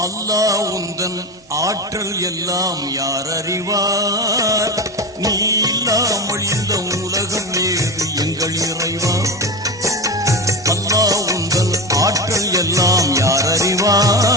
அல்லாஹ் உந்தன் ஆற்றல் எல்லாம் யார் அறிவார்? நீ இல்லாமல் இந்த உலகம் ஏது எங்கள் இறைவா? அல்லாஹ் உந்தன் ஆற்றல் எல்லாம் யார் அறிவார்?